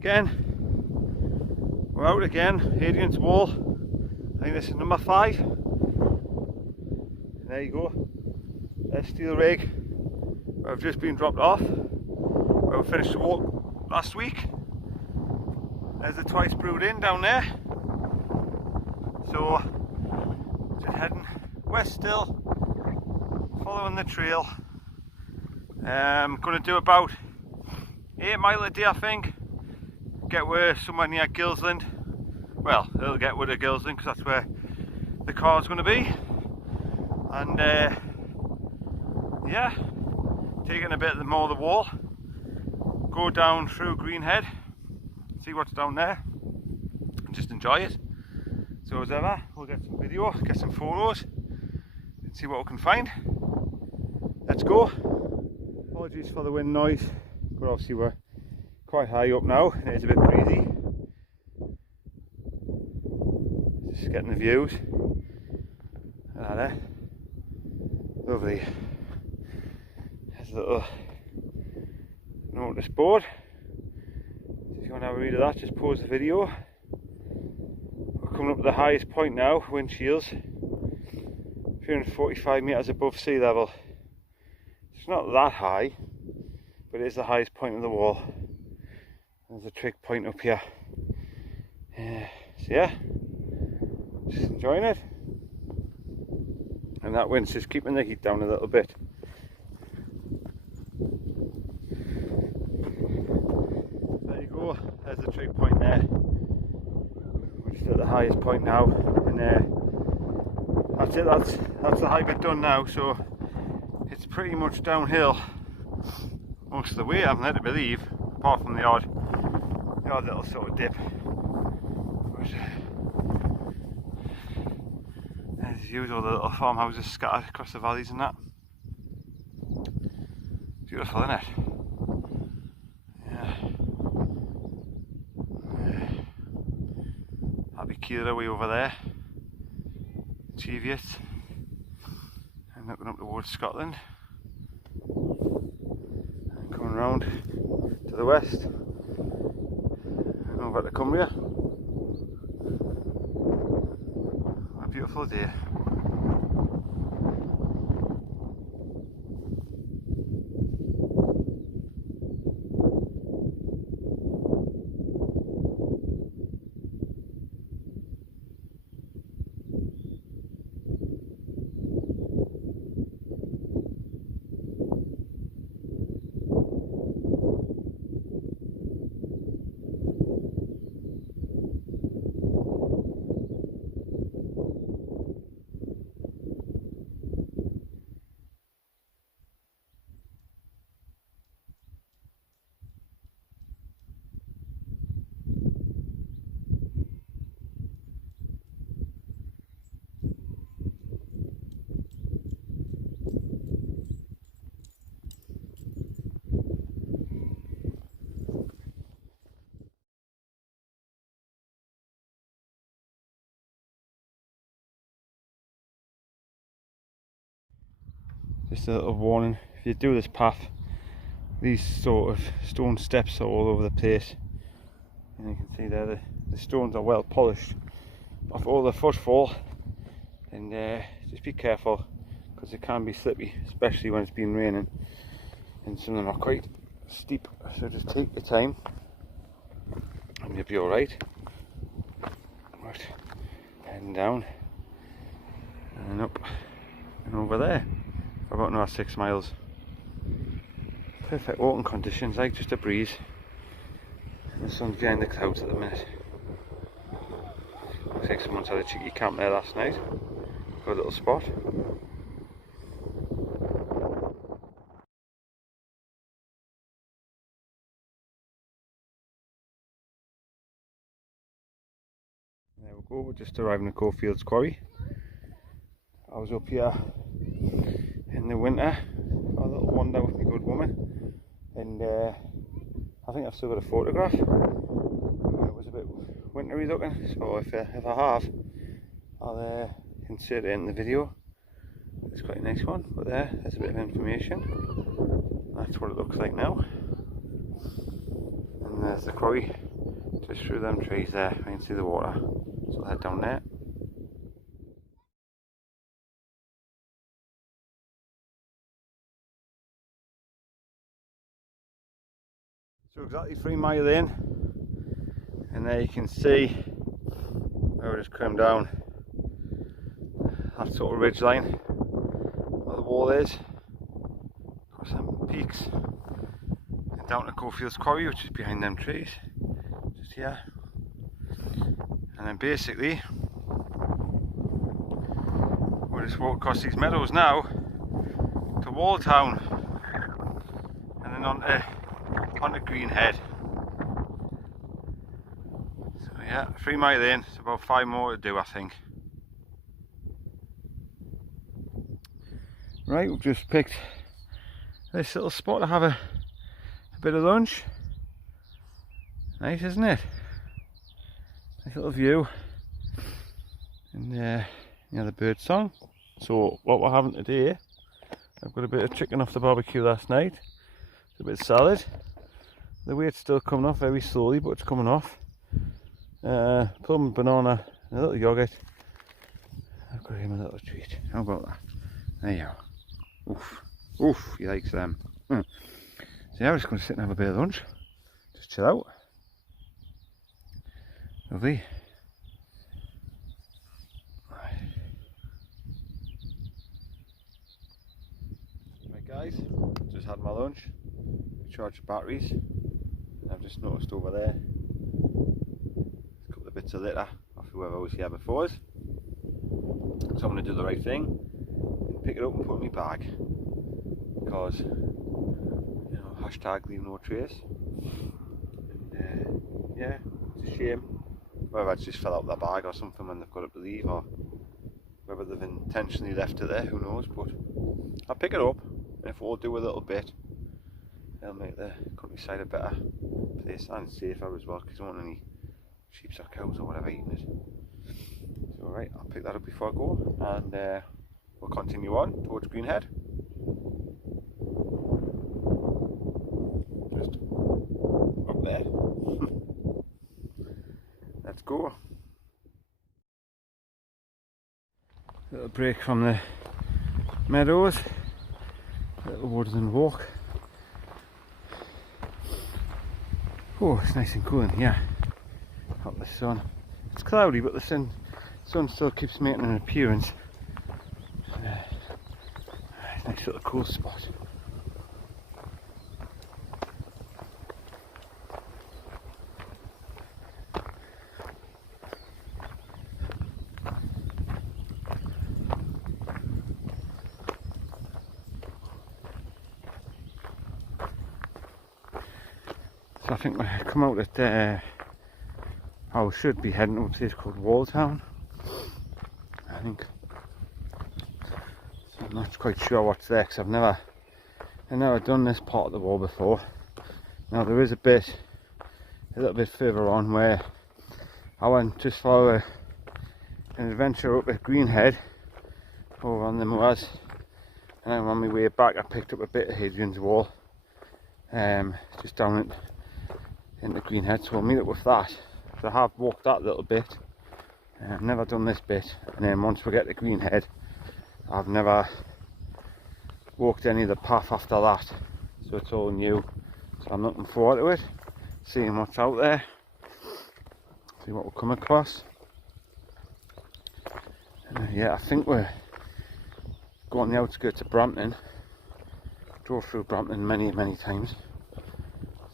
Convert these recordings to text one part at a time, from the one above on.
again. We're out again, Hadrians wall. I think this is number 5. There you go. There's Steel Rigg, where I've just been dropped off, where we finished the walk last week. There's the Twice Brewed Inn down there. So, just heading west still, following the trail. I'm going to do about 8 miles a day, I think. Get where somewhere near Gilsland. Well, it'll get where to Gilsland because that's where the car's going to be. And yeah, taking a bit more of the wall. Go down through Greenhead, see what's down there, and just enjoy it. So as ever, we'll get some video, get some photos, and see what we can find. Let's go. Apologies for the wind noise, but obviously we're quite high up now and it's a bit breezy. Just getting the views. There. Lovely. There's a little notice board. So if you want to have a read of that, just pause the video. We're coming up to the highest point now, wind shields. 345 metres above sea level. It's not that high, but it is the highest point of the wall. There's a trig point up here. So yeah, just enjoying it. And that wind's just keeping the heat down a little bit. There you go, there's the trig point there. We're just at the highest point now. And that's it, that's the high bit done now. So it's pretty much downhill most of the way, I'm led to believe, apart from the odd little sort of dip. But as usual, the little farmhouses scattered across the valleys and that. Beautiful, isn't it? Yeah. Happy Kira way over there. Cheviot. And looking up towards Scotland. And coming round to the west. And over to Cumbria. What a beautiful day. Just a little warning, if you do this path, these sort of stone steps are all over the place. And you can see there the stones are well polished off all the footfall. And just be careful because it can be slippy, especially when it's been raining. And some of them are quite steep, so just take your time and you'll be alright. Right, heading down and up and over there. About another 6 miles. Perfect walking conditions, like just a breeze. And the sun's behind the clouds at the minute. Looks like someone's had a cheeky camp there last night. Got a little spot. There we go, we're just arriving at Cofields Quarry. I was up here in the winter for a little wander with my good woman, and I think I've still got a photograph. It was a bit wintry looking, so if I have, I'll insert it in the video. It's quite a nice one, but there's a bit of information. That's what it looks like now. And there's the quarry just through them trees there. I can see the water, so I'll head down there. So exactly 3 miles in, and there you can see where we just come down that sort of ridge line where the wall is, across some peaks, and down to Cofields Quarry, which is behind them trees, just here. And then basically we'll just walk across these meadows now to Walltown, and then onto Greenhead. So yeah, 3 miles in, it's about 5 more to do, I think. Right, we've just picked this little spot to have a bit of lunch. Nice, isn't it? Nice little view, and you know, the bird song. So what we're having today, I've got a bit of chicken off the barbecue last night, a bit of salad. The weight's still coming off very slowly, but it's coming off. Plum, banana, and a little yogurt. I've got him a little treat. How about that? There you go. Oof, oof, he likes them. So yeah, we're just going to sit and have a bit of lunch. Just chill out. Lovely. Right guys, just had my lunch. Charged the batteries. And I've just noticed over there a couple of bits of litter off whoever was here before us. So I'm going to do the right thing and pick it up and put it in my bag, because, you know, hashtag leave no trace. And yeah, it's a shame whether it's just fell out of their bag or something when they've got it to leave, or whether they've intentionally left it there, who knows. But I'll pick it up, and if we'll do a little bit, it'll make the countryside a better place and safer as well, because you don't want any sheep or cows or whatever eating it. So right, I'll pick that up before I go, and we'll continue on towards Greenhead. Just up there. Let's go. Little break from the meadows, little woodland walk. Oh, it's nice and cool in here. Out the sun. It's cloudy, but the sun still keeps making an appearance. Nice little cool spot. So I think we come out at I should be heading to a place called Walltown, I think. So I'm not quite sure what's there, because I've never done this part of the wall before. Now there is a little bit further on where I went just for an adventure up at Greenhead over on the moors, and then on my way back I picked up a bit of Hadrian's wall, just down into Greenhead, so we'll meet up with that. So I have walked that little bit, I've never done this bit, and then once we get to Greenhead I've never walked any of the path after that, so it's all new. So I'm looking forward to it, seeing what's out there, see what we'll come across. Yeah, I think we're going on the outskirts of Brampton. Drove through Brampton many times,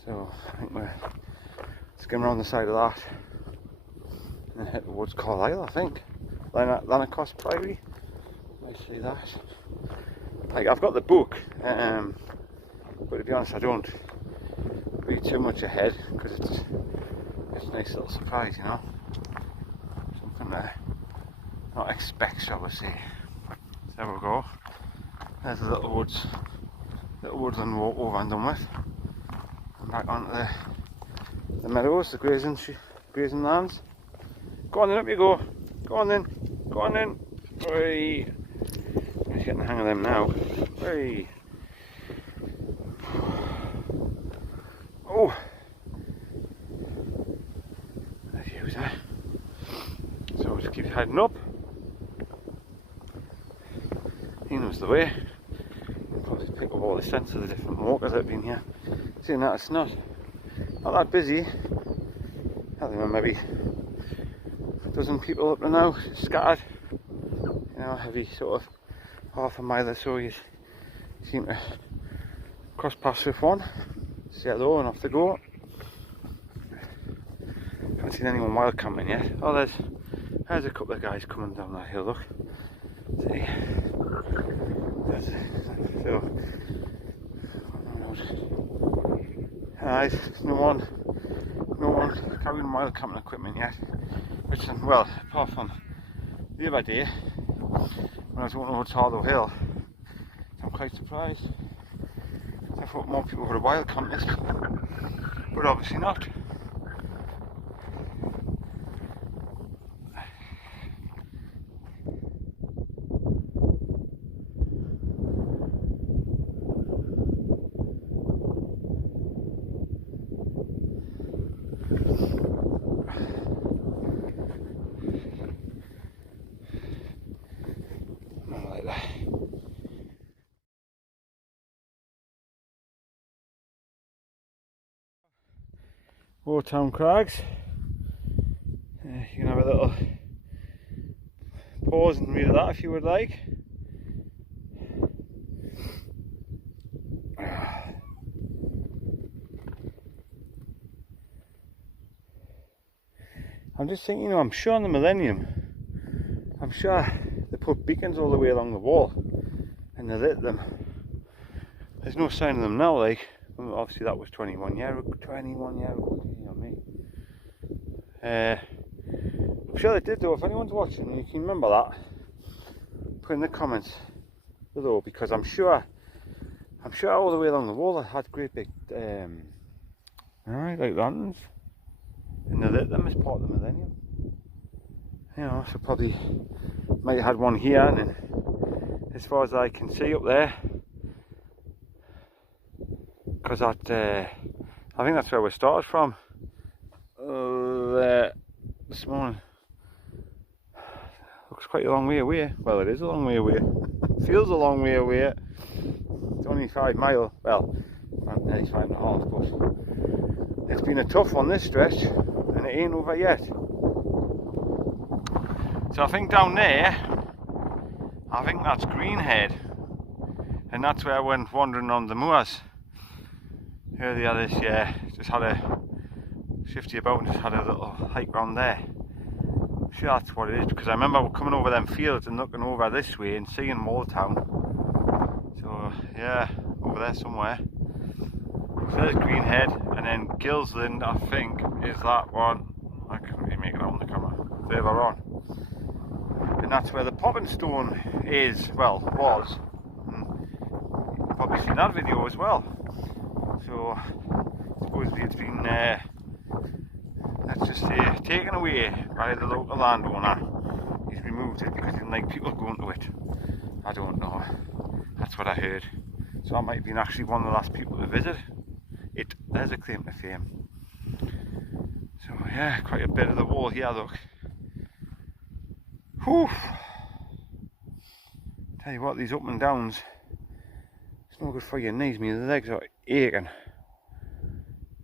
so I think we're skim around the side of that and then hit towards Carlisle, I think. Lanacross Priory. I see that. Like, I've got the book, but to be honest I don't read too much ahead, because it's a nice little surprise, you know. Something to not expect, shall we say. So there we go. There's the little woodland walk over and done with. And back onto the meadows, the grazing lands. Go on then, up you go. Go on then. Go on then. Hey. I'm just getting the hang of them now. Hey. Oh. heading up. He knows the way. He'll probably pick up all the scents of the different walkers that have been here. Seeing that it's not that busy. I think maybe a dozen people up there now, scattered. You know, every sort of half a mile or so you seem to cross paths with one, say hello and off they go. Haven't seen anyone wild camping yet. Oh, there's a couple of guys coming down that hill, look. See? So, alright, no one carrying wild camping equipment yet. Which, well, apart from the other day when I was going over Tordo Hill, I'm quite surprised. I thought more people would have wild camped this, but obviously not. Old Town Crags. You can have a little pause and read that if you would like. I'm just thinking, you know, I'm sure on the Millennium, I'm sure they put beacons all the way along the wall and they lit them. There's no sign of them now, like, obviously that was 21 years ago, you know me. I'm sure they did though. If anyone's watching and you can remember that, put in the comments below, because I'm sure all the way along the wall they had great big like lanterns, and they lit them as part of the Millennium. You know, so probably might have had one here, and then as far as I can see up there, because that I think that's where we started from this morning. Looks quite a long way away. Well, it is a long way away. Feels a long way away. It's only 5 miles. Well, nearly 5.5, but it's been a tough one this stretch, and it ain't over yet. So I think down there, I think that's Greenhead, and that's where I went wandering on the moors earlier this year. Just had a shifty about and just had a little hike round there. I'm sure that's what it is, because I remember coming over them fields and looking over this way and seeing Moortown. So yeah, over there somewhere. So there's Greenhead, and then Gilsland, I think, is that one. I can't really make it out on the camera. Further on. And that's where the popping stone is, well, was. You've probably seen that video as well. So supposedly it's been, let's just say, taken away by the local landowner. He's removed it because he didn't like people going to it. I don't know. That's what I heard. So I might have been actually one of the last people to visit it. There's a claim to fame. So yeah, quite a bit of the wall here, look. Whew. Tell you what, these up and downs, it's not good for your knees. My legs are aching,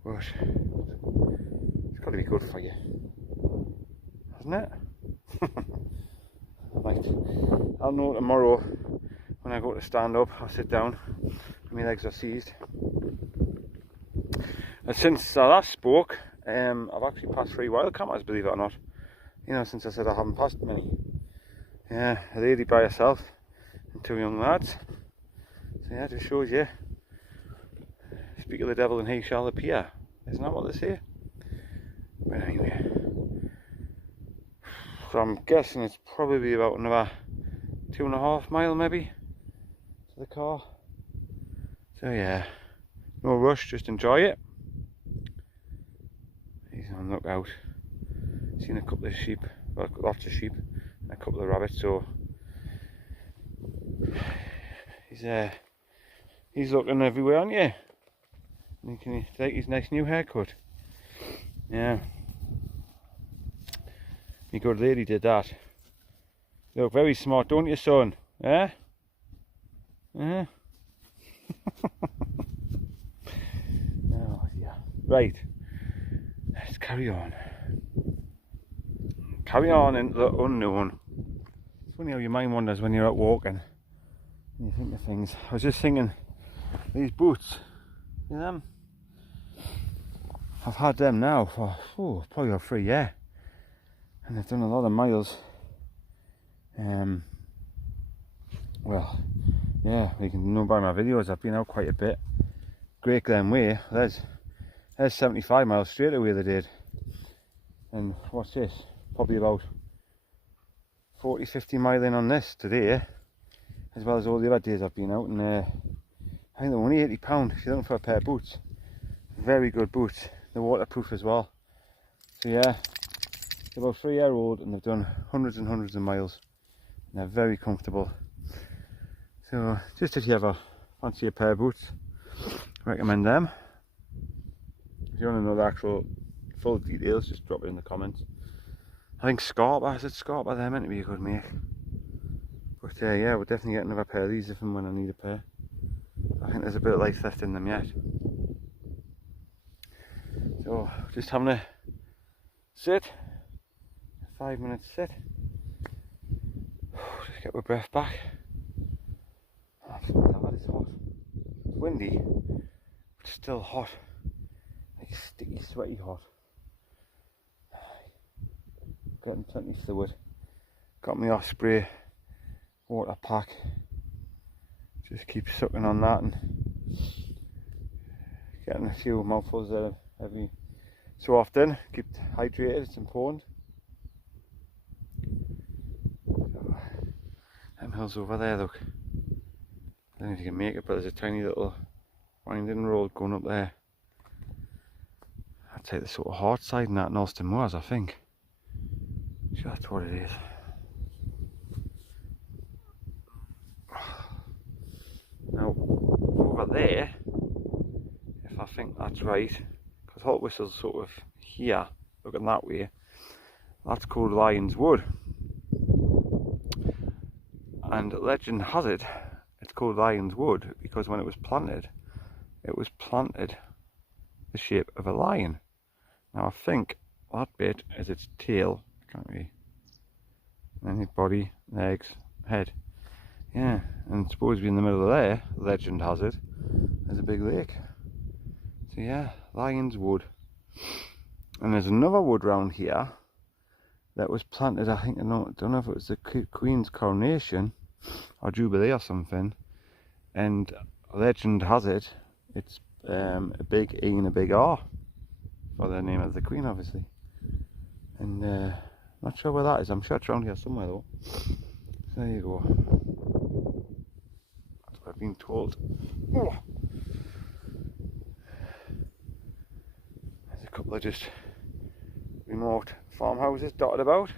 but it's got to be good for you, hasn't it? Right, I'll know tomorrow when I go to stand up. I'll sit down and my legs are seized. And since I last spoke, I've actually passed 3 wild campers, believe it or not. You know, since I said I haven't passed many. Yeah, a lady by herself and 2 young lads. So yeah, it just shows you. Speak of the devil and he shall appear. Isn't that what they say? But anyway. So I'm guessing it's probably about another 2.5 miles maybe to the car. So yeah, no rush, just enjoy it. He's on lookout. Seen a couple of sheep, well, lots of sheep, and a couple of rabbits. So he's looking everywhere, aren't you? And can he take his nice new haircut? Yeah. My good lady did that You look very smart, don't you, son? Eh? Eh? Oh, yeah. Right. Let's carry on. Carry on into the unknown. It's funny how your mind wanders when you're out walking and you think of things. I was just thinking, these boots, you know, I've had them now for probably about 3 years, and they've done a lot of miles. Well, yeah, you can know by my videos, I've been out quite a bit. Great Glen Way, there's 75 miles straight away they did. And what's this? Probably about 40-50 mile in on this today, as well as all the other days I've been out. And I think they're only £80 if you're looking for a pair of boots. Very good boots. They're waterproof as well. So yeah, they're about 3 year old and they've done hundreds and hundreds of miles. And they're very comfortable. So just if you ever fancy a pair of boots, recommend them. If you want to know the actual full details, just drop it in the comments. I think Scarpa, is it Scarpa? They're meant to be a good make. But yeah, we'll definitely get another pair of these if and when I need a pair. I think there's a bit of life left in them yet. So just having a sit, a 5-minute sit. Just get my breath back. Absolutely hot, it's hot. It's windy, but still hot. Like sticky, sweaty hot. Getting plenty fluid. Got my Osprey water pack. Just keep sucking on that and getting a few mouthfuls there every so often. Keep hydrated, it's important. So, them hills over there, look. I don't know if you can make it, but there's a tiny little winding road going up there. I'd say the sort of hard side in that Northern Moors, I think. Sure, that's what it is. Now, over there, if I think that's right, because Hot Whistle's sort of here, looking that way, that's called Lion's Wood. And legend has it, it's called Lion's Wood because when it was planted the shape of a lion. Now I think that bit is its tail, can't we? And then body, legs, head. Yeah, and supposedly in the middle of there, legend has it, there's a big lake. So yeah, Lion's Wood. And there's another wood round here that was planted, I think, I don't know if it was the Queen's coronation or Jubilee or something. And legend has it, it's a big E and a big R for the name of the Queen, obviously. And not sure where that is. I'm sure it's around here somewhere though. So there you go. That's what I've been told. Oh. There's a couple of just remote farmhouses dotted about.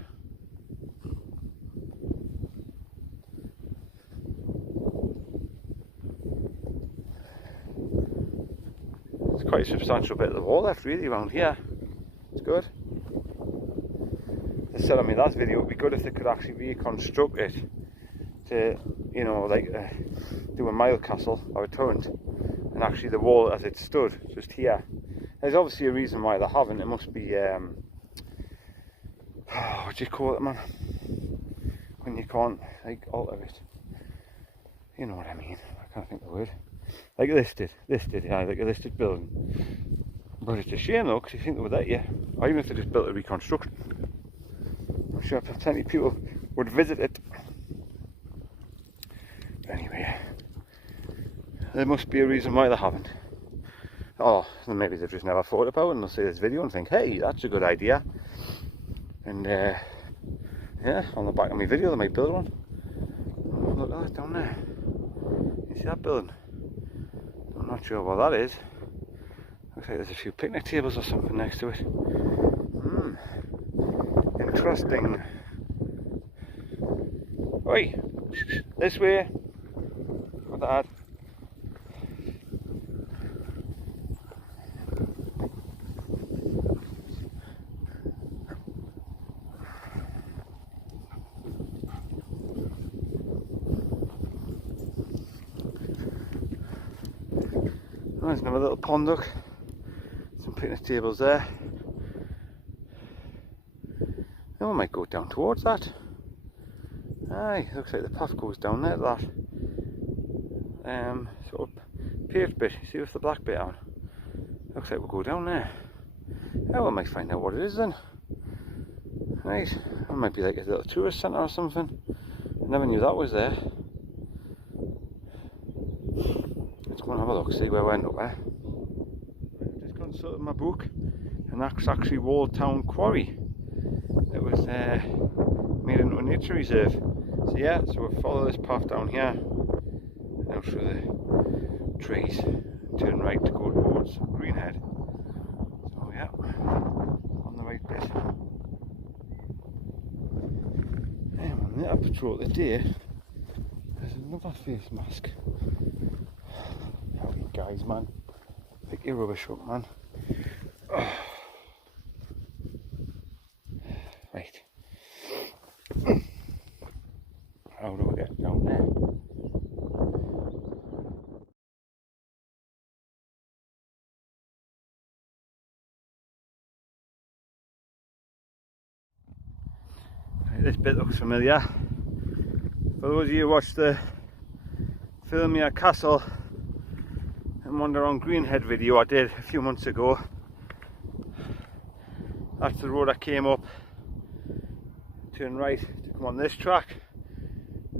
It's quite a substantial bit of the wall left really around here. It's good. As I said on my last video, it would be good if they could actually reconstruct it to, you know, like do a mile castle or a turret, and actually the wall as it stood, just here. There's obviously a reason why they haven't. It must be, what do you call it, man? When you can't, like, alter it. You know what I mean. I can't think of the word. Like listed, yeah, like a listed building. But it's a shame though, because you think they would let you, or even if they just built a reconstruction. I'm sure plenty of people would visit it. Anyway, there must be a reason why they haven't. Or maybe they've just never thought about it and they'll see this video and think, hey, that's a good idea. And yeah, on the back of my video they might build one. Oh, look at that down there. You see that building? I'm not sure what that is. Looks like there's a few picnic tables or something next to it. Interesting. Oi! This way. What that? there's another little pond hook. Some picnic tables there. Oh, I might go down towards that. Aye, looks like the path goes down there, that sort of paved bit. See with the black bit on. Looks like we'll go down there. Oh, I might find out what it is then. Right, it might be like a little tourist centre or something. I never knew that was there. Let's go and have a look, see where we end up there. I've just consulted my book, and that's actually Wall Town Quarry. It was made into a nature reserve. So yeah, so we'll follow this path down here, and out through the trees, turn right to go towards Greenhead. So yeah, on the right bit. And on the upper patrol today, there's another face mask. Howdy guys, man. Pick your rubbish up, man. Right. How do I get down there? Right, this bit looks familiar. For those of you who watched the Filmia Castle and Wander on Greenhead video I did a few months ago, that's the road I came up, turn right to come on this track,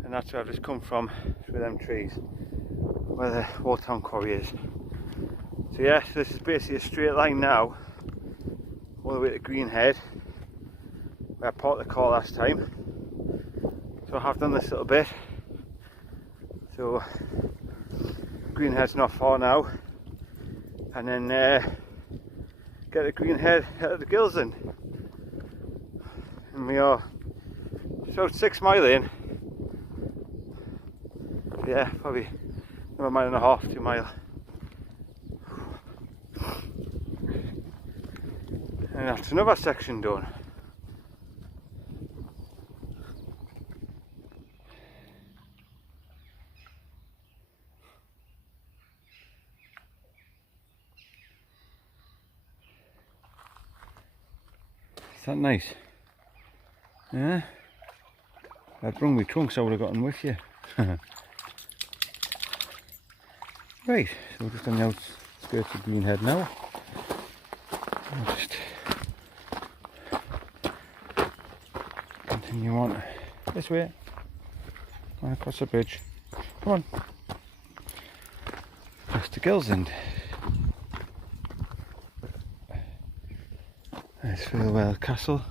and that's where I've just come from, through them trees where the Wall Town Quarry is. So yes, this is basically a straight line now all the way to Greenhead, where I parked the car last time. So I have done this little bit, so Greenhead's not far now, and then get to Greenhead at the Gilsland, and we are about 6 miles in. Yeah, probably another 1.5 miles, 2 miles. And that's another section done. Is that nice? Yeah? I'd bring my trunks, I would have gotten with you. Right, so we're just on the outskirts of Greenhead now. I'll just continue on this way, on across the bridge. Come on. Just to Gilsland. There's Filwell Castle.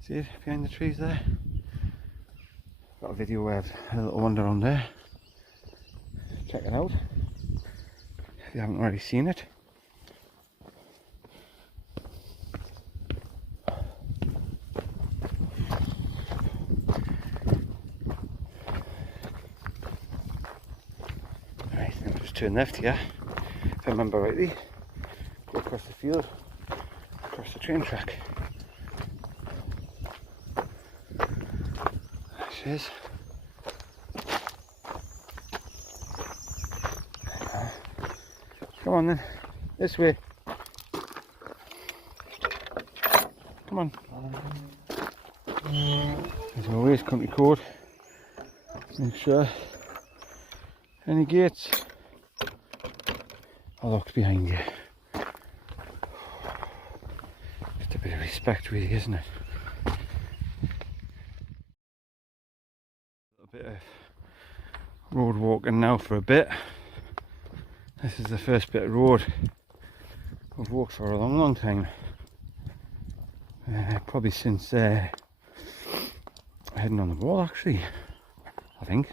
See it behind the trees there? Got a video where I've had a little wander on there. Check it out if you haven't already seen it. Right, now just turn left here, if I remember rightly. Go across the field, across the train track. There she is. Come on then, this way. Come on. As always, country code. Make sure any gates are locked behind you. Just a bit of respect really, isn't it? A bit of road walking now for a bit. This is the first bit of road I've walked for a long time. Probably since heading on the wall actually, I think.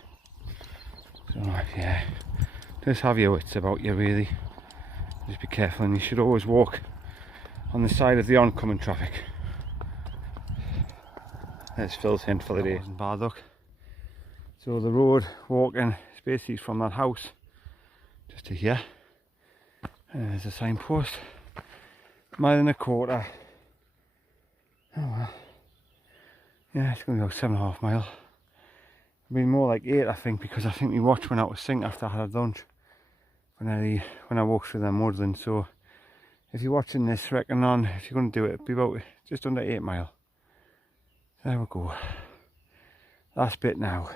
So yeah, just have your wits about you really. Just be careful, and you should always walk on the side of the oncoming traffic. There's Phil's hint for the day. Isn't bad, look. So the road walking is basically from that house just to here, and there's a signpost, 1.25 miles. Oh well, yeah, it's going to go 7.5 miles. It'll be more like 8 I think, because I think my watch went out of sync after I had lunch. when I walk through them woodlands. So if you're watching this, reckon on, if you're going to do it, it'll be about just under 8 mile. There we go. Last bit now.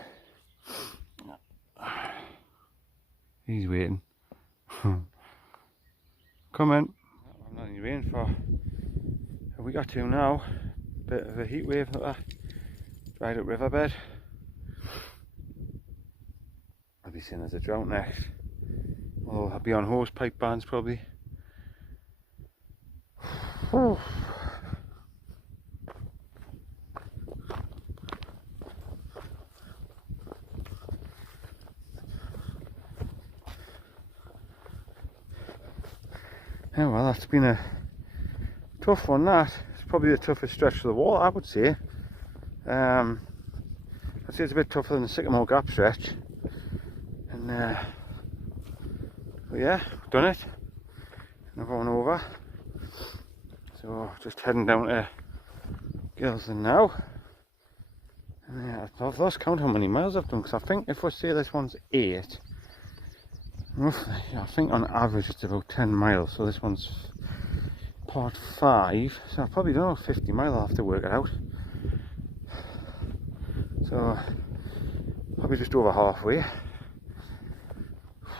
He's waiting. Come in. I'm not even waiting for. Have we got to now? Bit of a heat wave like that. Dried up riverbed. I'll be seeing as a drought next. Well, I'll be on hose pipe bands probably. Yeah, well, that's been a tough one, that. It's probably the toughest stretch of the wall, I would say. I'd say it's a bit tougher than the Sycamore Gap stretch. And, but yeah, done it. Another one over. So, just heading down to Gilsland now. And yeah, I've lost count how many miles I've done, because I think if we say this one's 8, roughly, I think on average it's about 10 miles, so this one's part 5, so I've probably done about 50 miles. I'll have to work it out. So, probably just over halfway.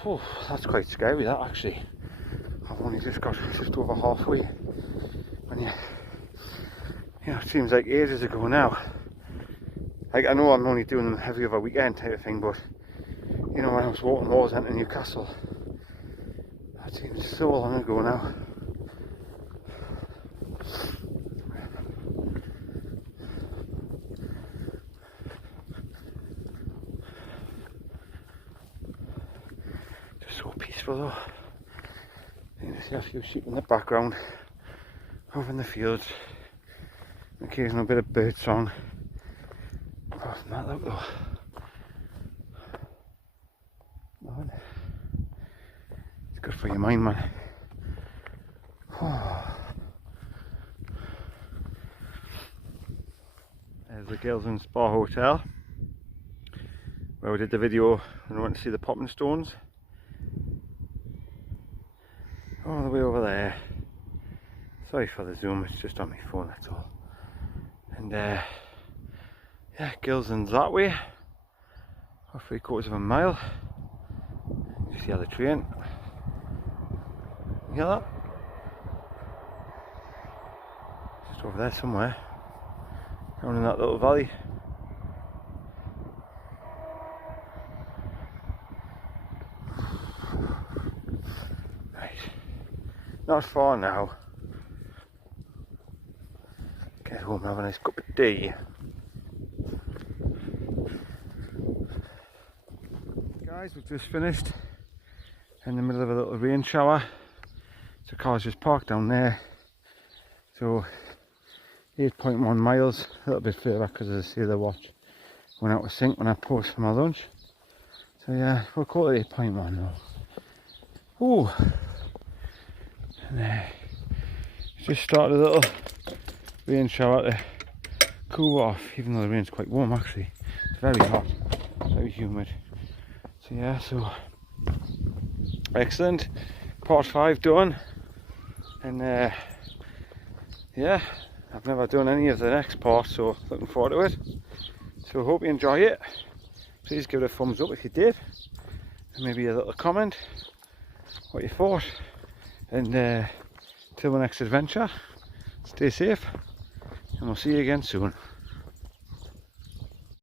Oh, that's quite scary, that actually. I've only just got just over halfway. When you know, it seems like ages ago now. Like, I know I'm only doing them every other weekend type of thing, but you know, when I was walking walls into Newcastle, that seems so long ago now. Just so peaceful though. You can see a few sheep in the background, over in the fields, an occasional bit of bird song. Apart from that, look though. Man. It's good for your mind, man. There's the Gilsland Spa Hotel, where we did the video when we went to see the popping stones. All the way over there. Sorry for the zoom, it's just on my phone, that's all. And yeah, Gilsland's that way, about 3/4 of a mile. You see how the train. You hear that? Just over there somewhere. Down in that little valley. Right. Not far now. Get home and have a nice cup of tea. Guys, we've just finished in the middle of a little rain shower. So car's just parked down there. So 8.1 miles, a little bit further because as I say the watch went out of sync when I paused for my lunch. So yeah, we'll call it 8.1 though. Ooh. And just started a little rain shower to cool off, even though the rain's quite warm actually. It's very hot, very humid. So yeah, so excellent. Part 5 done. And yeah, I've never done any of the next part, so looking forward to it. So hope you enjoy it. Please give it a thumbs up if you did, and maybe a little comment what you thought. And till the next adventure, stay safe, and we'll see you again soon.